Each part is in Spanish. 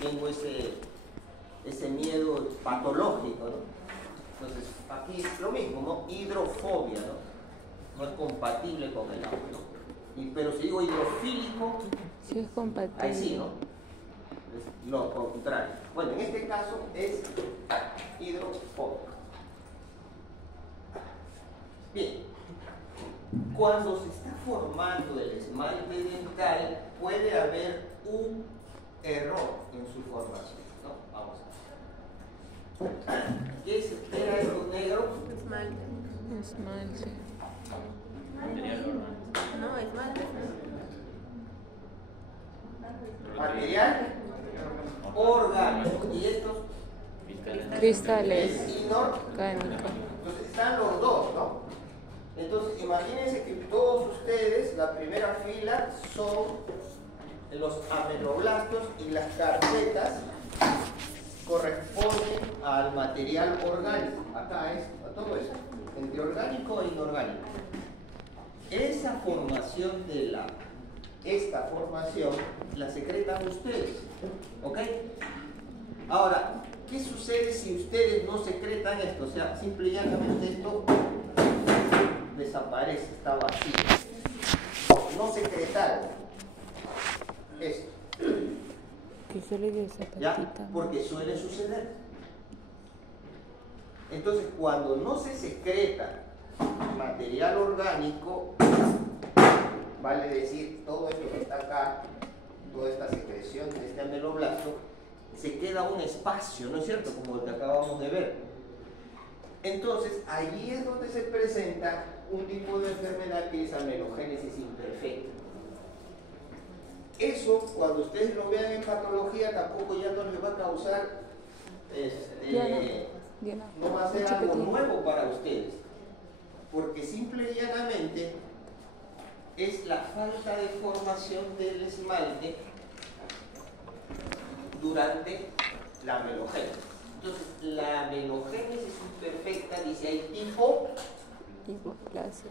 tengo ese miedo patológico, ¿no? Entonces, aquí es lo mismo, ¿no? Hidrofobia, ¿no? No es compatible con el agua, ¿no? Pero si digo hidrofílico, sí es compatible. ahí sí, ¿no? Es lo contrario. Bueno, en este caso es hidrofóbico. Bien, cuando se está formando el esmalte dental, puede haber un error en su formación, ¿no? Vamos a ver. ¿Qué era esto negro? Esmalte. Esmalte. No, esmalte. Material orgánico. ¿Y estos? Cristales. Es inorgánico. Entonces están los dos, ¿no? Entonces imagínense que todos ustedes, la primera fila son los ameloblastos y las carpetas corresponden al material orgánico. Acá es a todo eso, entre orgánico e inorgánico. Esa formación esta formación la secretan ustedes, ¿ok? Ahora, ¿qué sucede si ustedes no secretan esto? O sea, simple y llanamente esto desaparece, está vacío. No secretaron esto. ¿Qué suele de esa ¿Ya? patita? Porque suele suceder. Entonces, cuando no se secreta material orgánico, vale decir, todo esto que está acá, toda esta secreción de este ameloblasto, se queda un espacio, ¿no es cierto? Como el que acabamos de ver. Entonces, allí es donde se presenta un tipo de enfermedad que es amelogénesis imperfecta. Eso, cuando ustedes lo vean en patología, tampoco ya no les va a causar, no va a ser algo nuevo para ustedes, porque simple y llanamente es la falta de formación del esmalte durante la amelogénesis. Entonces, la amelogénesis imperfecta dice hay tipo Hipoplasia.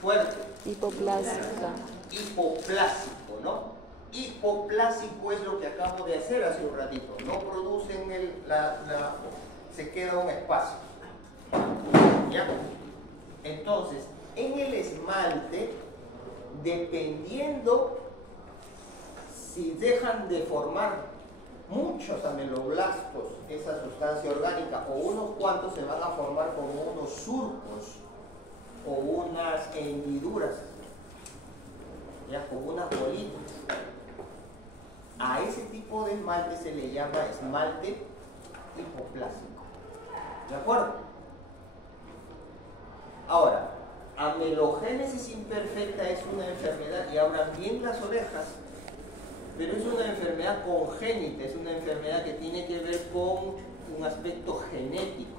fuerte. Hipoplásica. Hipoplásico, ¿no? Hipoplásico es lo que acabo de hacer hace un ratito. No producen se queda un espacio. ¿Ya? Entonces, en el esmalte, dependiendo si dejan de formar muchos ameloblastos, esa sustancia orgánica, o unos cuantos se van a formar como unos surcos o unas hendiduras, ya, como unas bolitas. A ese tipo de esmalte se le llama esmalte hipoplásico. ¿De acuerdo? Ahora, amelogénesis imperfecta es una enfermedad, y abran bien las orejas, pero es una enfermedad congénita, es una enfermedad que tiene que ver con un aspecto genético.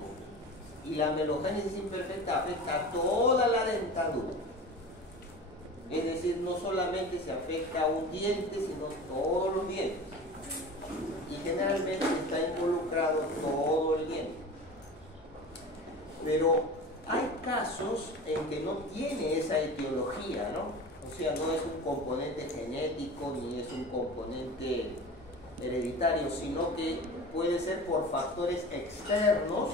Y la amelogénesis imperfecta afecta a toda la dentadura. Es decir, no solamente se afecta a un diente, sino todos los dientes. Y generalmente está involucrado todo el diente. Pero hay casos en que no tiene esa etiología, ¿no? O sea, no es un componente genético ni es un componente hereditario, sino que puede ser por factores externos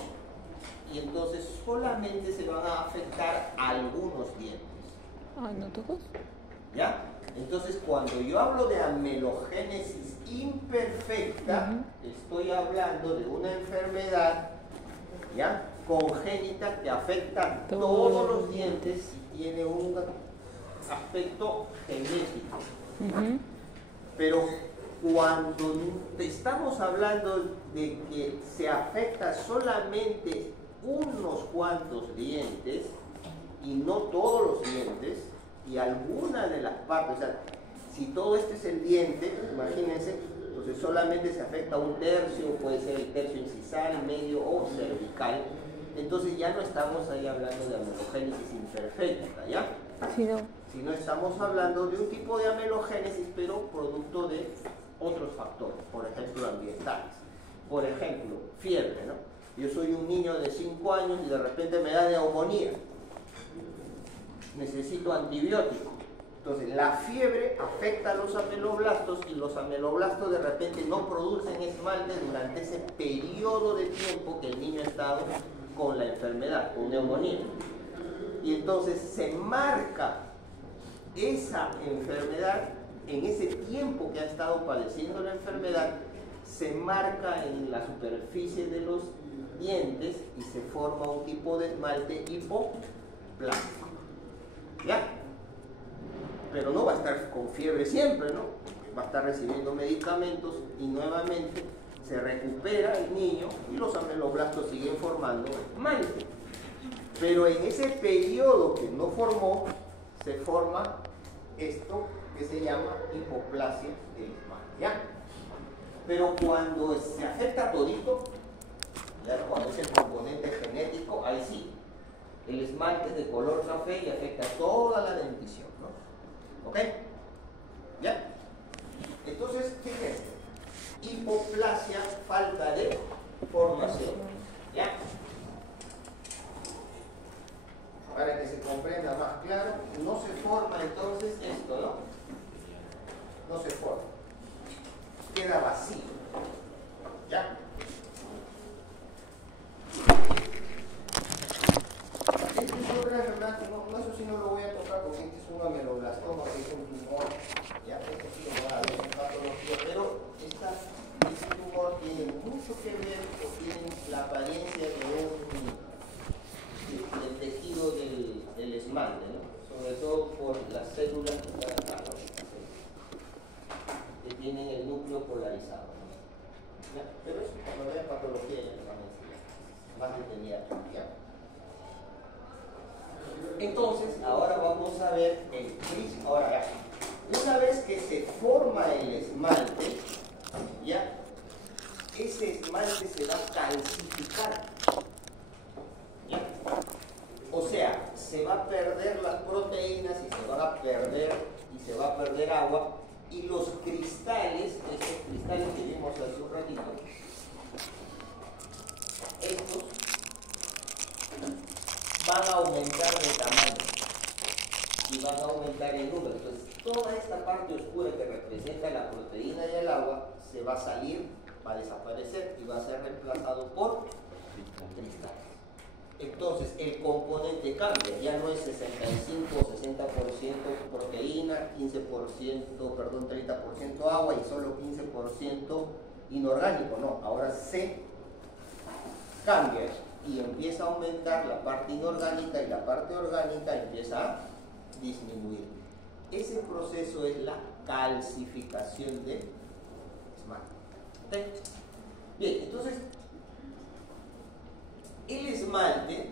y entonces solamente se van a afectar algunos dientes. Ah, ¿no tocas? ¿Ya? Entonces, cuando yo hablo de amelogénesis imperfecta, estoy hablando de una enfermedad, ¿ya?, congénita que afecta todos los dientes y tiene un aspecto genético. Pero cuando estamos hablando de que se afecta solamente unos cuantos dientes y no todos los dientes, y alguna de las partes, o sea, si todo este es el diente, imagínense, entonces solamente se afecta un tercio, puede ser el tercio incisal, medio o cervical, entonces ya no estamos ahí hablando de amelogénesis imperfecta, ¿ya? Sí, no. Sino estamos hablando de un tipo de amelogénesis, pero producto de otros factores, por ejemplo, ambientales. Por ejemplo, fiebre, ¿no? Yo soy un niño de 5 años y de repente me da neumonía. Necesito antibiótico. Entonces, la fiebre afecta a los ameloblastos y los ameloblastos de repente no producen esmalte durante ese periodo de tiempo que el niño ha estado con la enfermedad, con neumonía. Y entonces se marca esa enfermedad en ese tiempo que ha estado padeciendo la enfermedad, se marca en la superficie de los dientes y se forma un tipo de esmalte hipoplástico. ¿Ya? Pero no va a estar con fiebre siempre, ¿no? Va a estar recibiendo medicamentos y nuevamente se recupera el niño y los ameloblastos siguen formando esmalte. Pero en ese periodo que no formó, se forma esto que se llama hipoplasia del esmalte, ¿ya? Pero cuando se afecta todito, ¿ya? Cuando es el componente genético, ahí sí, el esmalte es de color café y afecta toda la dentición, ¿no? ¿Ok? ¿Ya? Entonces, fíjense, hipoplasia, falta de formación, ¿ya? Para que se comprenda más claro, no se forma entonces esto, ¿no? No se forma. Queda vacío. ¿Ya? Esta es otra enfermedad que no, eso sí no lo voy a tocar porque este es un ameloblastoma, que es un tumor. Ya, esto sí lo voy a ver en patología, pero este tumor tiene mucho que ver o tiene la apariencia de del tejido del esmalte, ¿no? Sobre todo por las células que están acá, ¿no? Que tienen el núcleo polarizado, ¿no? ¿Ya? Pero eso cuando vean patología ya lo van a enseñar más detenidamente, ¿ya? Entonces, ahora vamos a ver el prisma. Ahora, ya, una vez que se forma el esmalte, ¿ya? Ese esmalte se va a calcificar. ¿Ya? O sea, se va a perder las proteínas y se van a perder y se va a perder agua y los cristales, estos cristales que vimos hace un ratito, estos van a aumentar de tamaño y van a aumentar en número. Entonces, toda esta parte oscura que representa la proteína y el agua se va a salir, va a desaparecer y va a ser reemplazado por cristales. Entonces, el componente cambia, ya no es 65 o 60% proteína, 30% agua y solo 15% inorgánico, no, ahora se cambia eso y empieza a aumentar la parte inorgánica y la parte orgánica empieza a disminuir. Ese proceso es la calcificación del esmalte. ¿Okay? Bien, entonces, el esmalte,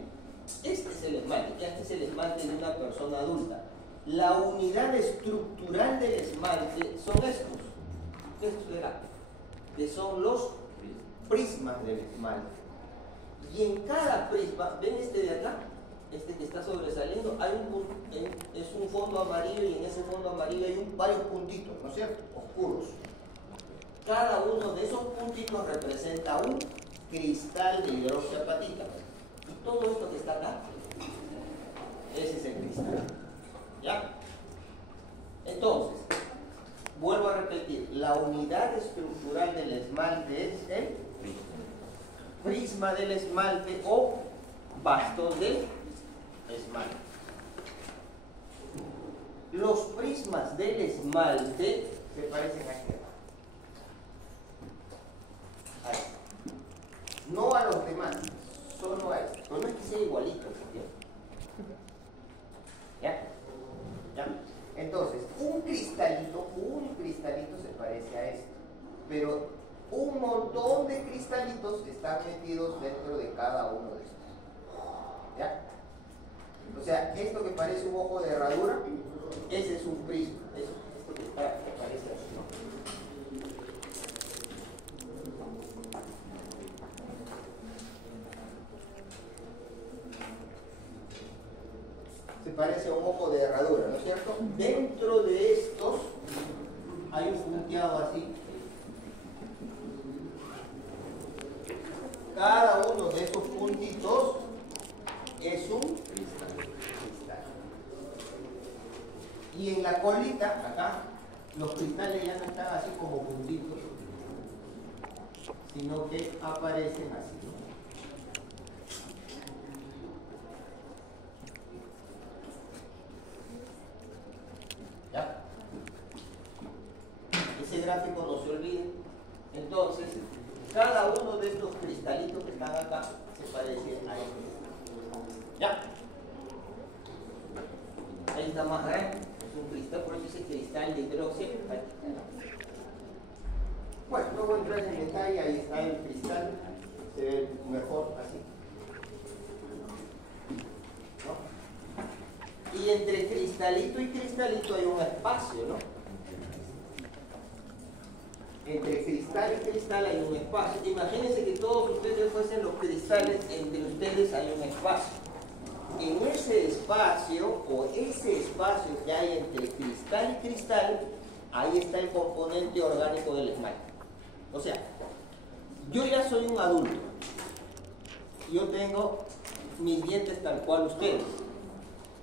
este es el esmalte, que este es el esmalte de una persona adulta. La unidad estructural del esmalte son estos. Estos verán, que son los prismas del esmalte. Y en cada prisma, ¿ven este de acá? Este que está sobresaliendo, es un fondo amarillo y en ese fondo amarillo hay varios puntitos, ¿no es cierto? Oscuros. Cada uno de esos puntitos representa un cristal de hidroxiapatita. Y todo esto que está acá, ese es el cristal. ¿Ya? Entonces, vuelvo a repetir, la unidad estructural del esmalte es el prisma del esmalte o bastón del esmalte. Los prismas del esmalte se parecen a este. Ahí. No a los demás, solo a este. Pero no es que sea igualito, ¿sí? ¿Ya? ¿Ya? Entonces, un cristalito se parece a esto. Pero un montón de cristalitos están metidos dentro de cada uno de estos. ¿Ya? O sea, esto que parece un ojo de herradura, ese es un prisma. Esto que parece así, ¿no? Se parece a un ojo de herradura, ¿no es cierto? Dentro de estos hay un punteado así. Cada uno de esos puntitos es un cristal. Y Y en la colita, acá, los cristales ya no están así como puntitos, sino que aparecen así, ¿no? ¿Ya? Ese gráfico no se olvide. Entonces, cada uno de estos cristalitos que están acá se parece a este. ¿Ya? Ahí está más grande, es un cristal, por eso dice cristal de hidróxido. Bueno, no voy a entrar en detalle, ahí está el cristal, se ve mejor así. ¿No? Y entre cristalito y cristalito hay un espacio, ¿no? Entre cristal y cristal hay un espacio. Imagínense que todos ustedes fuesen los cristales, entre ustedes hay un espacio. En ese espacio, o ese espacio que hay entre cristal y cristal, ahí está el componente orgánico del esmalte. O sea, yo ya soy un adulto. Yo tengo mis dientes tal cual ustedes.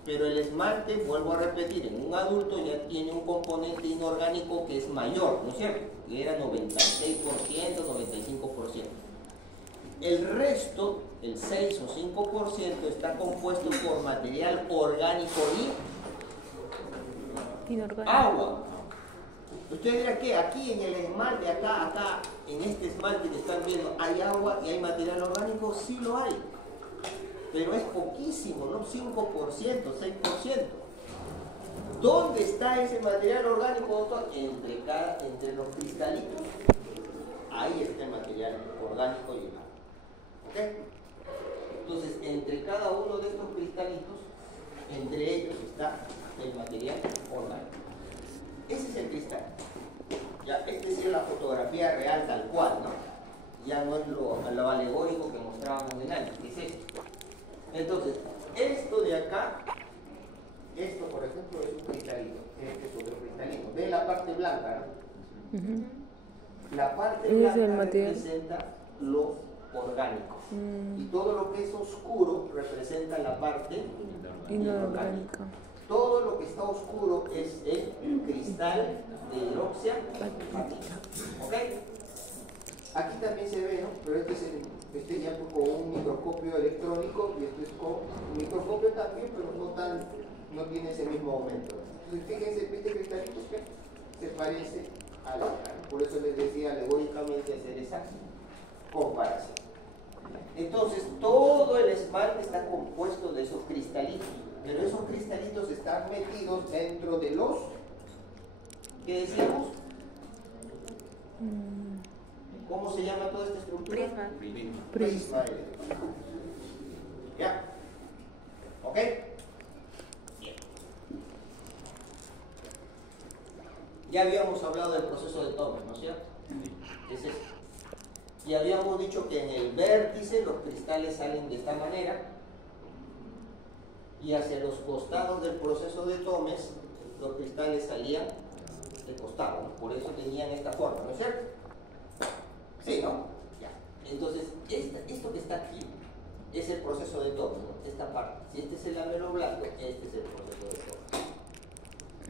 Pero el esmalte, vuelvo a repetir, en un adulto ya tiene un componente inorgánico que es mayor, ¿no es cierto? Que era 96%, 95%. El resto, el 6 o 5%, está compuesto por material orgánico y Inorgánico. agua. Usted dirá que aquí en el esmalte, acá, en este esmalte que están viendo, ¿hay agua y hay material orgánico? Sí lo hay. Pero es poquísimo, ¿no? 5%, 6%. ¿Dónde está ese material orgánico, doctor? Entre los cristalitos, ahí está el material orgánico y el agua. ¿Ok? Entonces, entre cada uno de estos cristalitos, entre ellos está el material orgánico. Ese es el cristal. Ya, esta es la fotografía real tal cual, ¿no? Ya no es lo alegórico que mostrábamos en antes, que es esto. Entonces, esto de acá, esto por ejemplo es un cristalino, este es otro cristalino. ¿Ve la parte blanca, no? La parte blanca representa lo orgánico. Y todo lo que es oscuro representa la parte inorgánica. Todo lo que está oscuro es el cristal de hidroxia. ¿Ok? Aquí también se ve, ¿no? Pero este ya con un microscopio electrónico y este es con un microscopio también, pero no tiene ese mismo aumento. Entonces fíjense, este cristalito que se parece a la otra, ¿no? Por eso les decía alegóricamente hacer esa comparación. Entonces todo el esmalte está compuesto de esos cristalitos, pero esos cristalitos están metidos dentro de los, ¿qué decíamos? ¿Cómo se llama toda esta estructura? Prisma. ¿Ya? ¿Ok? Bien. Ya habíamos hablado del proceso de Thomson, ¿no es cierto? ¿Qué es eso? Y habíamos dicho que en el vértice los cristales salen de esta manera y hacia los costados del proceso de Thomson los cristales salían de costado, ¿no? Por eso tenían esta forma, ¿no es cierto? Sí, ¿no? Ya. Entonces, esto que está aquí es el proceso de Thomson, ¿no? Esta parte. Si este es el lamelo blanco, este es el proceso de Thomson.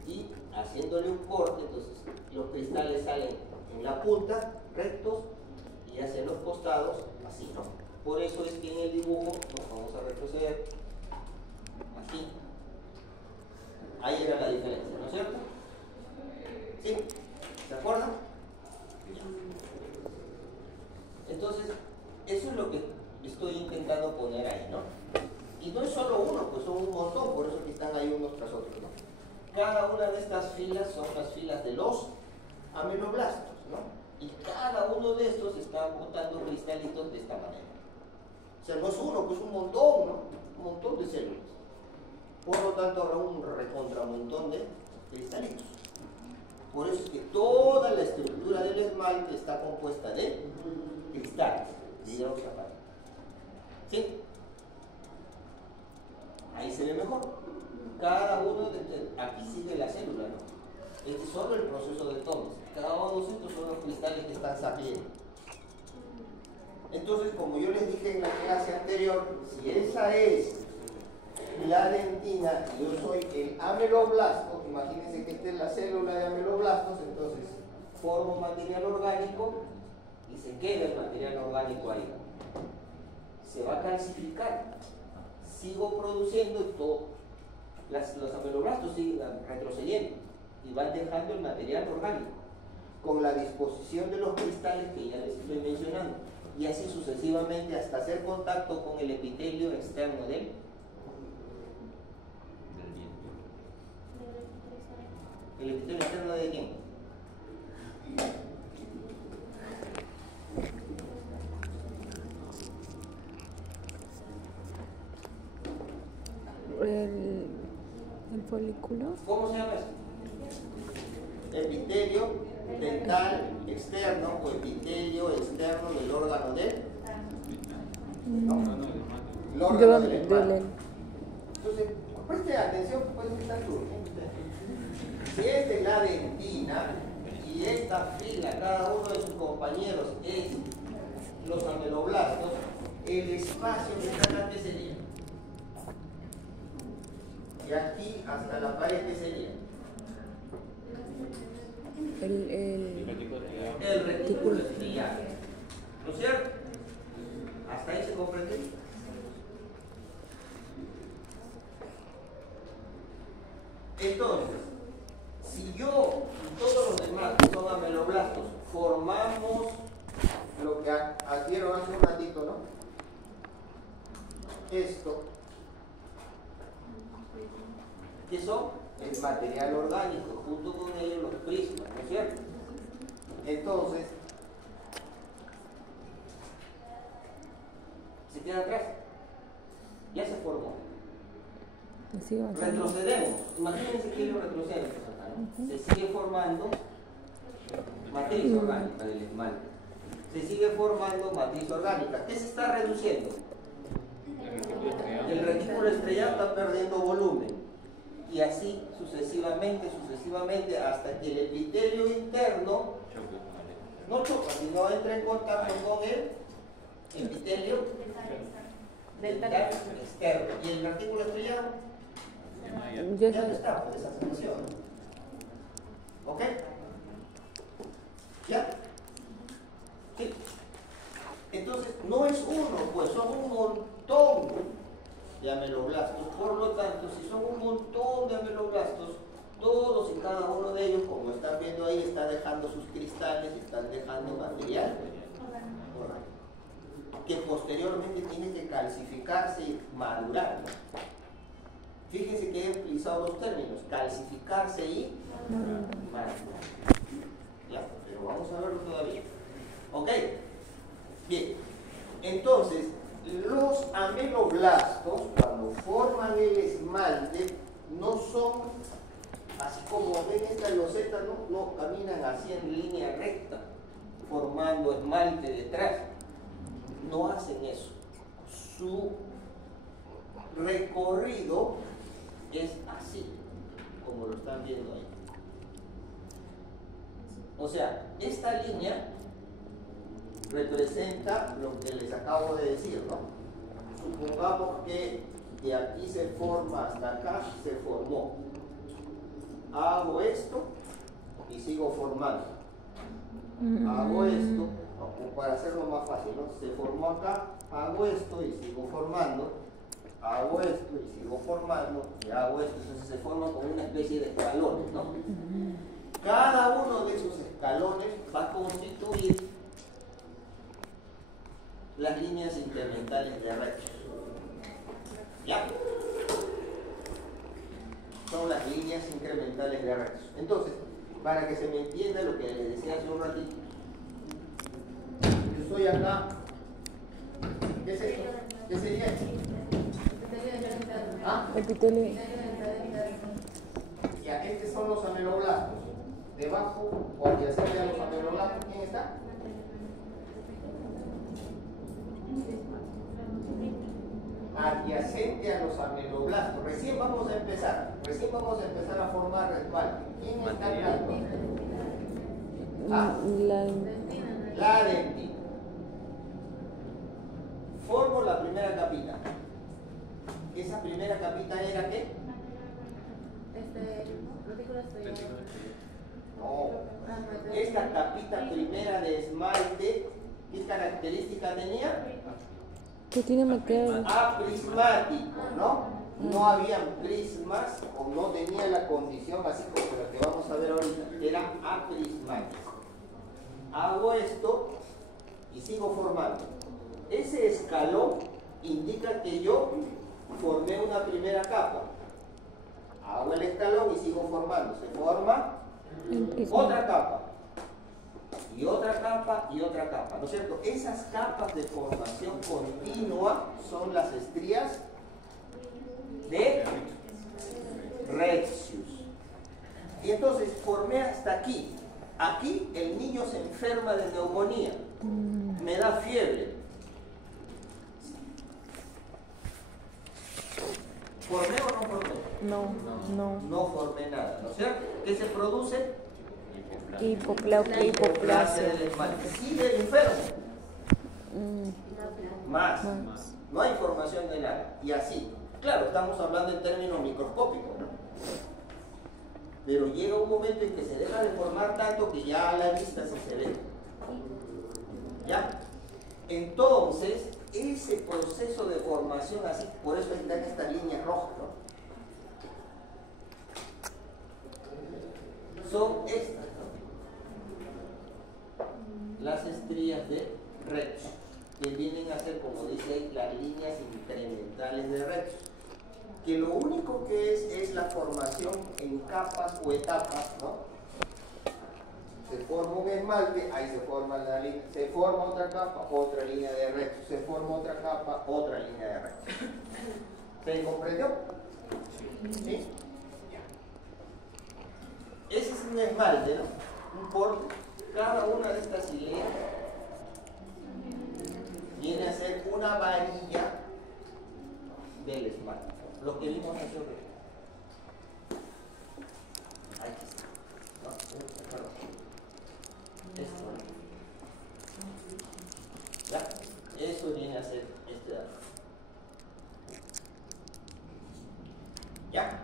Y haciéndole un corte, entonces los cristales salen en la punta, rectos, y hacia los costados, así, ¿no? Por eso es que en el dibujo, ¿no? Vamos a retroceder, así. Ahí era la diferencia, ¿no es cierto? ¿Sí? ¿Se acuerdan? Entonces, eso es lo que estoy intentando poner ahí, ¿no? Y no es solo uno, pues son un montón, por eso que están ahí unos tras otros, ¿no? Cada una de estas filas son las filas de los ameloblastos, ¿no? Y cada uno de estos está botando cristalitos de esta manera. O sea, no es uno, pues un montón, ¿no? Un montón de células. Por lo tanto, habrá un recontramontón de cristalitos. Por eso es que toda la estructura del esmalte está compuesta de cristales de hidróxido apático. ¿Sí? Ahí se ve mejor. Cada uno de aquí sigue la célula, ¿no? Este es solo el proceso de Thomson. Cada uno de estos son los cristales que están saliendo. Entonces, como yo les dije en la clase anterior, si esa es la dentina y yo soy el ameloblasto, imagínense que esta es la célula de ameloblastos, entonces formo material orgánico y se queda el material orgánico ahí. Se va a calcificar. Sigo produciendo y los ameloblastos siguen retrocediendo y van dejando el material orgánico con la disposición de los cristales que ya les estoy mencionando, y así sucesivamente hasta hacer contacto con el epitelio externo del ¿el epitelio externo de quién? El folículo. ¿Cómo se llama eso? Epitelio dental externo o epitelio externo del órgano del el órgano del esmalte. Entonces, preste atención, pues que está surgiendo. Si es de la dentina y esta fila, cada uno de sus compañeros es los ameloblastos, el espacio que está acá, ¿qué sería? Y aquí hasta la pared, ¿qué sería? El retículo estriado, ¿no es cierto? ¿Hasta ahí se comprende? Entonces, si yo y todos los demás que son ameloblastos formamos lo que adquiero hace un ratito, ¿no? Esto, ¿qué son? El material orgánico, junto con ellos los prismas, ¿no es cierto? Entonces, se queda atrás. Ya se formó. Retrocedemos. Imagínense que ellos retroceden, ¿no? Se sigue formando matriz orgánica del esmalte. Se sigue formando matriz orgánica. ¿Qué se está reduciendo? El retículo estrellado está perdiendo volumen. Y así sucesivamente, hasta que el epitelio interno no choca, sino entra en contacto con el epitelio dental externo. ¿Y el retículo estrellado? Ya no está por esa función. ¿Ok? ¿Ya? ¿Sí? Entonces, no es uno, pues son un montón de ameloblastos. Por lo tanto, si son un montón de ameloblastos, todos y cada uno de ellos, como están viendo ahí, están dejando sus cristales, están dejando material orgánico, que posteriormente tiene que calcificarse y madurar. Fíjense que he utilizado los términos, calcificarse y madurar. ¿Ya? Pero vamos a verlo todavía. ¿Ok? Bien. Entonces, los ameloblastos, cuando forman el esmalte, no son, así como ven esta loseta, no caminan así en línea recta, formando esmalte detrás. No hacen eso. Su recorrido es así, como lo están viendo ahí. O sea, esta línea representa lo que les acabo de decir, ¿no? Supongamos que de aquí se forma hasta acá, se formó. Hago esto y sigo formando. Hago esto, para hacerlo más fácil, ¿no? Se formó acá, hago esto y sigo formando. Hago esto y sigo formando, y hago esto, entonces se forma como una especie de escalones, ¿no? Cada uno de esos escalones va a constituir las líneas incrementales de rectos. ¿Ya? Son las líneas incrementales de rectos. Entonces, para que se me entienda lo que les decía hace un ratito, yo estoy acá. ¿Qué sería? ¿Qué sería esto? ¿Ah? Epitelio. Ya, estos son los ameloblastos. Debajo o adyacente a los ameloblastos, ¿quién está? Adyacente a los ameloblastos. Recién vamos a empezar a formar esmalte. ¿Quién está acá? ¿Ah? La dentina. Formo la primera capita. ¿Esa primera capita era qué? Retículo estriado. No. Esta capita primera de esmalte, ¿qué característica tenía? Que tiene material. Aprismático, ¿no? No habían prismas o no tenía la condición así como la que vamos a ver ahorita, era aprismático. Hago esto y sigo formando. Ese escalón indica que yo formé una primera capa. Hago el escalón y sigo formando. Se forma otra capa. Y otra capa y otra capa, ¿no es cierto? Esas capas de formación continua son las estrías de Retzius. Y entonces formé hasta aquí. Aquí el niño se enferma de neumonía, me da fiebre. ¿Formé o no formé? No formé nada, ¿no es cierto? ¿Qué se produce? Hipoplasia del esmalte. Sigue enfermo. Más. No hay formación de nada. Y así. Claro, estamos hablando en términos microscópicos, ¿no? Pero llega un momento en que se deja de formar tanto que ya a la vista se ve. ¿Ya? Entonces, ese proceso de formación así, por eso está en esta línea roja, ¿no? Son estas, ¿no? Las estrías de Retzius, que vienen a ser, como dice ahí, las líneas incrementales de Retzius, que lo único que es la formación en capas o etapas, ¿no? Se forma un esmalte, ahí se forma la línea, se forma otra capa, otra línea de Retzius, se forma otra capa, otra línea de Retzius. ¿Se comprendió? ¿Sí? Ese es un esmalte, ¿no? Por cada una de estas hileras viene a ser una varilla del esmalte. Lo que vimos hace un rato. Aquí está. No, perdón. Esto. ¿Ya? Eso viene a ser este dato. ¿Ya?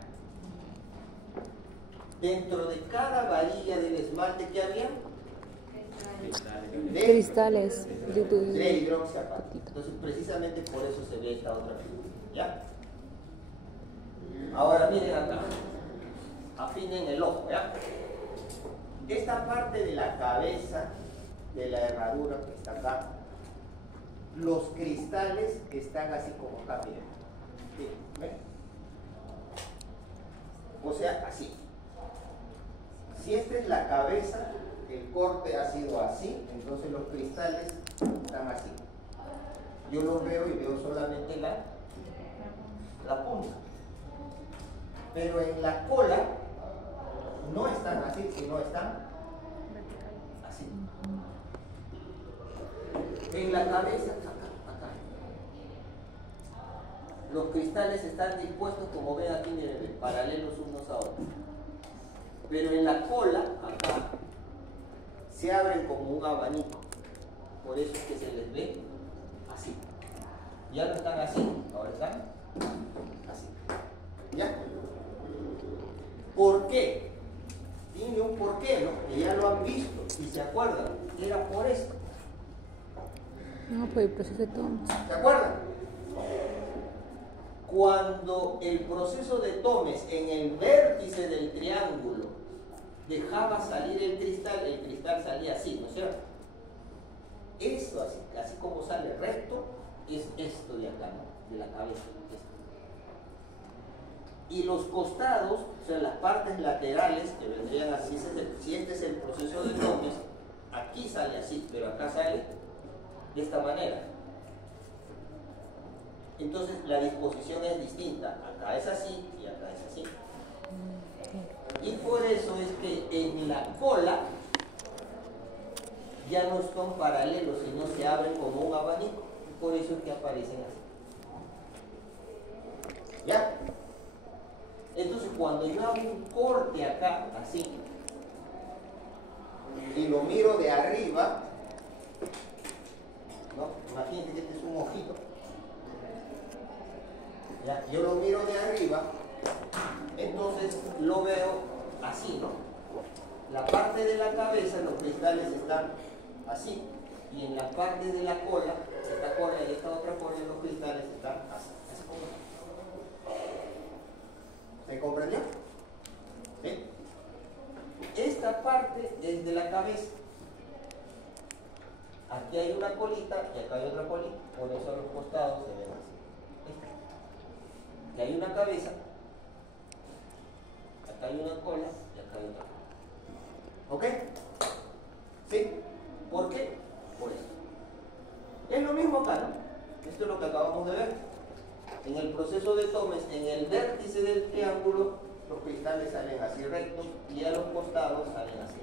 Dentro de cada varilla del esmalte que había Cristales de hidroxiapatita. Entonces precisamente por eso se ve esta otra figura. ¿Ya? Ahora miren acá, afinen el ojo, ¿ya? Esta parte de la cabeza de la herradura que está acá, los cristales están así como acá, miren. ¿Sí? ¿Ven? O sea, así. Si esta es la cabeza, el corte ha sido así, entonces los cristales están así. Yo los veo y veo solamente la punta. Pero en la cola no están así, sino están así. En la cabeza, acá. Los cristales están dispuestos, como ven aquí, miren, paralelos unos a otros. Pero en la cola, acá, se abren como un abanico. Por eso es que se les ve así. Ya no están así, ahora están así. ¿Ya? ¿Por qué? Tiene un porqué, ¿no? Que ya lo han visto y se acuerdan. Era por esto. No, por el proceso de Thomas. ¿Se acuerdan? Cuando el proceso de Thomas en el vértice del triángulo dejaba salir el cristal salía así, ¿no es cierto? Esto así como sale recto, es esto de acá, ¿no? De la cabeza. Y los costados, o sea, las partes laterales que vendrían así, si este es el proceso de Thomas, aquí sale así, pero acá sale de esta manera. Entonces la disposición es distinta, acá es así y acá es así. Y por eso es que en la cola ya no son paralelos, sino se abren como un abanico. Y por eso es que aparecen así. ¿Ya? Entonces cuando yo hago un corte acá, así, y lo miro de arriba, ¿no? Imagínense que este es un ojito. ¿Ya? Yo lo miro de arriba, entonces lo veo así, ¿no? La parte de la cabeza, los cristales están así, y en la parte de la cola, esta cola y esta otra cola, los cristales están así. ¿Se comprendió? ¿Sí? Esta parte es de la cabeza. Aquí hay una colita y acá hay otra colita, por eso a los costados se ven así. Aquí hay una cabeza, acá hay una cola y acá hay otra cola. ¿Ok? ¿Sí? ¿Por qué? Por eso. Es lo mismo acá, ¿no? Esto es lo que acabamos de ver. En el proceso de Thomes, en el vértice del triángulo, los cristales salen así rectos y a los costados salen así.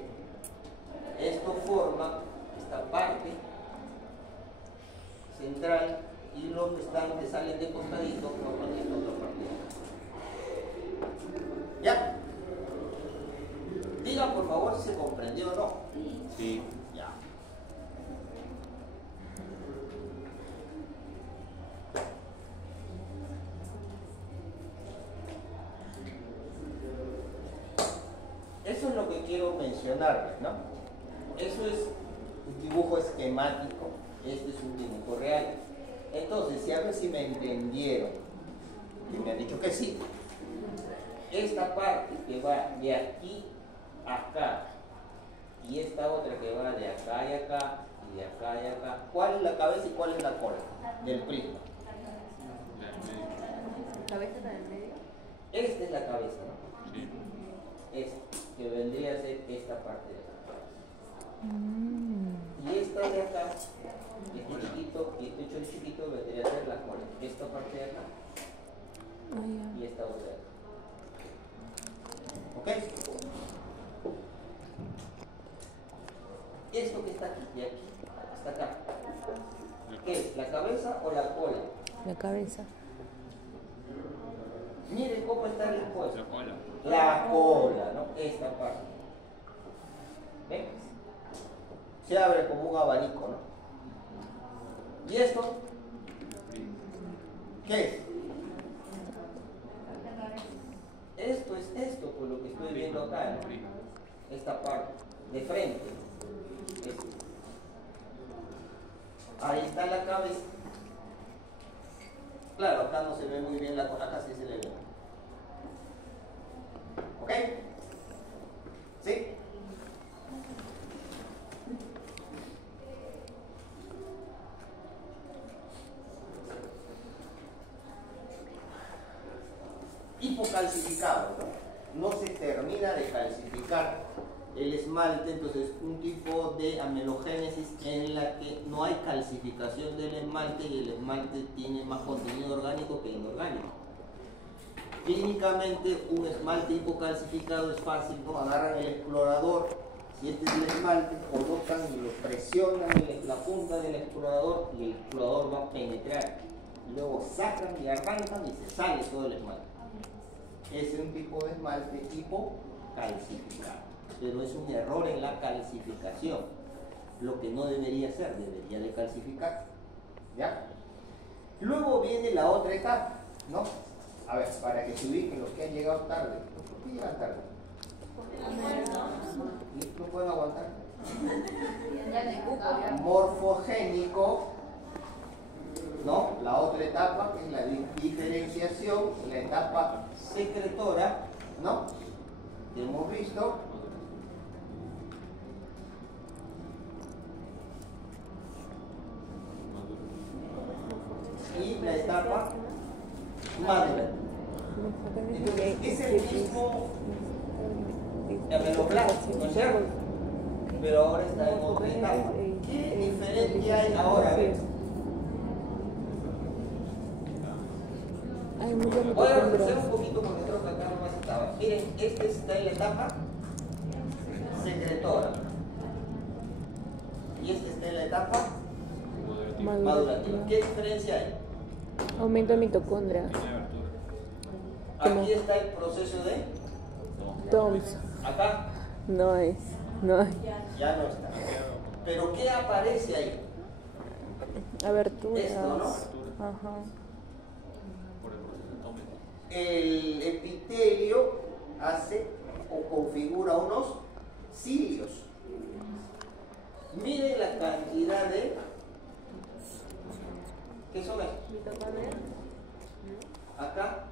Esto forma esta parte central y los que salen de costadito forman esta otra parte. ¿Ya? Diga por favor si se comprendió o no. Sí. Ya. Eso es lo que quiero mencionarles, ¿no? Eso es un dibujo esquemático, este es un dibujo real. Entonces, si a ver si me entendieron, que me han dicho que sí, esta parte que va de aquí a acá y esta otra que va de acá y acá y de acá y acá, ¿cuál es la cabeza y cuál es la cola del prisma? ¿Cabeza está en el medio? Esta es la cabeza, ¿no? Sí. Esta, que vendría a ser esta parte de acá. Y esta de acá, este chiquito y este chiquito vendría a ser la cola. Esta parte de acá y esta otra de acá. ¿Ok? Esto que está aquí, de aquí hasta acá, ¿qué es? ¿La cabeza o la cola? La cabeza. Miren cómo está dispuesto. La cola. La cola, ¿no? Esta parte. ¿Ven? Se abre como un abanico, ¿no? ¿Y esto? ¿Qué es? Esto es esto, por lo que estoy viendo acá, ¿no? Esta parte, de frente. Esto. Ahí está la cabeza. Claro, acá no se ve muy bien la cola, acá sí se le ve. ¿Ok? ¿Sí? Hipocalcificado, ¿no? No se termina de calcificar el esmalte, entonces un tipo de amelogénesis en la que no hay calcificación del esmalte y el esmalte tiene más contenido orgánico que inorgánico. Clínicamente un esmalte hipocalcificado es fácil, ¿no? Agarran el explorador, si este es el esmalte, colocan y lo presionan en la punta del explorador y el explorador va a penetrar. Y luego sacan y arrancan y se sale todo el esmalte. Ese es un tipo de esmalte hipocalcificado, pero es un error en la calcificación. Lo que no debería ser, debería de calcificar. ¿Ya? Luego viene la otra etapa, ¿no? A ver, para que se ubiquen los que han llegado tarde. ¿Por qué llegan tarde? ¿No pueden aguantar? Morfogénico, ¿no? La otra etapa, que es la diferenciación, la etapa secretora, ¿no? Que hemos visto. Y la etapa madura. Entonces, es el mismo ameloblasto, ¿no es cierto? Pero ahora está en otra etapa. ¿Qué diferencia hay ahora? ¿Ves? Hay muchas Voy a retroceder mitocondrias. un poquito porque creo que acá nomás estaba. Miren, este está en la etapa secretora. Y este está en la etapa madurativa. ¿Qué diferencia hay? Aumento de mitocondrias. Aquí está el proceso de Thoms. acá No es. No hay. ya no está. Pero ¿qué aparece ahí? Aberturas. Esto, ¿no? Ajá. el epitelio hace o configura unos cilios. Miren la cantidad de... ¿Qué son estos? Acá.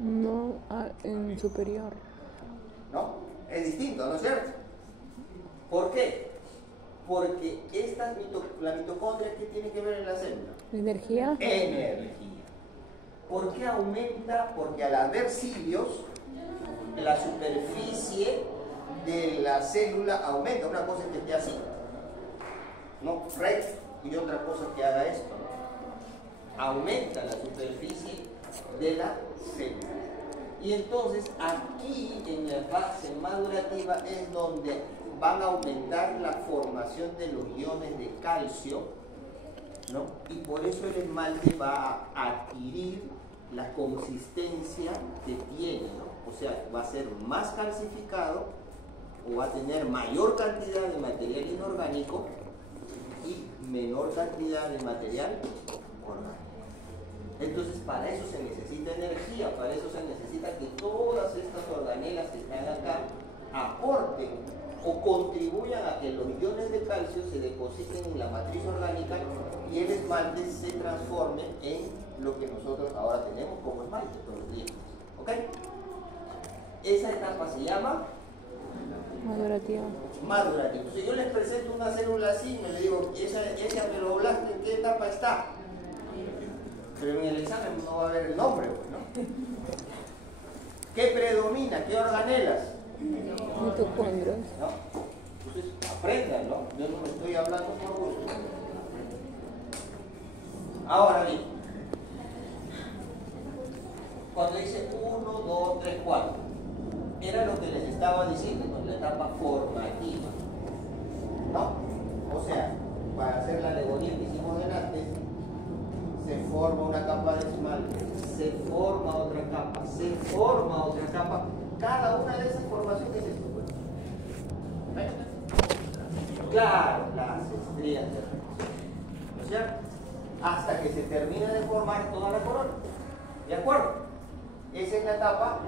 No, en superior. ¿No? Es distinto, ¿no es cierto? ¿Por qué? Porque la mitocondria, ¿qué tiene que ver en la célula? ¿Energía? Energía. ¿Por qué aumenta? Porque al haber cilios, la superficie de la célula aumenta. Una cosa es que esté así, ¿no? Recto, y otra cosa que haga esto, ¿no? Aumenta la superficie de la célula. Y entonces aquí en la fase madurativa es donde van a aumentar la formación de los iones de calcio, ¿no? Y por eso el esmalte va a adquirir la consistencia que tiene, ¿no? O sea, va a ser más calcificado o va a tener mayor cantidad de material inorgánico y menor cantidad de material orgánico. Entonces, para eso se necesita energía, para eso se necesita que todas estas organelas que están acá aporten o contribuyan a que los iones de calcio se depositen en la matriz orgánica y el esmalte se transforme en lo que nosotros ahora tenemos como esmalte todos los días. ¿Ok? Esa etapa se llama Madurativa. madurativa. Si yo les presento una célula así, me le digo, ese ameloblasto, ¿en qué etapa está? Pero en el examen no va a haber el nombre, ¿no? ¿Qué predomina? ¿Qué organelas? Mitocondrias. ¿No? Entonces, aprendan, ¿no? Yo no me estoy hablando por gusto. Ahora bien, cuando dice 1, 2, 3, 4, era lo que les estaba diciendo, ¿no? La etapa formativa, ¿no? O sea, para hacer la alegoría que hicimos delante, se forma una capa de esmalte, se forma otra capa, se forma otra capa. Cada una de esas formaciones es esto. ¿Ven? Claro, las estrías de reflexión, ¿no es cierto? Hasta que se termine de formar toda la corona. ¿De acuerdo? Esa es la etapa